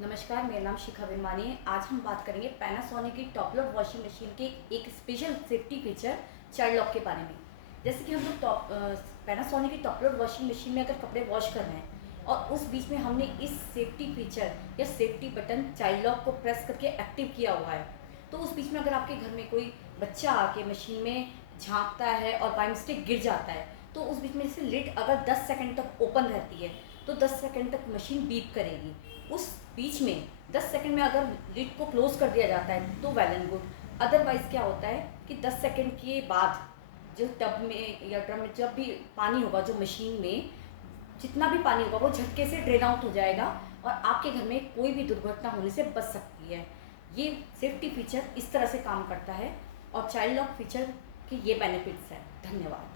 नमस्कार, मेरा नाम शिखा बिरमानी है। आज हम बात करेंगे पैनासोनिक की टॉप लोड वॉशिंग मशीन के एक special safety feature child lock के बारे में। जैसे कि हम लोग पैनासोनिक की टॉप लोड वॉशिंग मशीन में अगर कपड़े वॉश कर रहे हैं और उस बीच में हमने इस सेफ्टी फीचर या सेफ्टी बटन चाइल्ड लॉक को प्रेस करके एक्टिव किया हुआ है, तो उस बीच में अगर आपके घर में कोई बच्चा आके मशीन में झांकता है और बाय मिस्टेक गिर जाता है, तो उस बीच में से लिड अगर 10 सेकंड तक ओपन रहती है तो 10 सेकंड तक मशीन बीप करेगी। उस बीच में 10 सेकंड में अगर लिड को क्लोज कर दिया जाता है तो वेल एंड गुड। अदरवाइज़ क्या होता है कि 10 सेकंड के बाद जो टब में या ड्रम में जब भी पानी होगा, जो मशीन में जितना भी पानी होगा वो झटके से ड्रेन आउट हो जाएगा और आपके घर में कोई भी दुर्घटना होने से बच सकती है। ये सेफ्टी फीचर इस तरह से काम करता है और चाइल्ड लॉक फीचर के ये बेनिफिट्स हैं। धन्यवाद।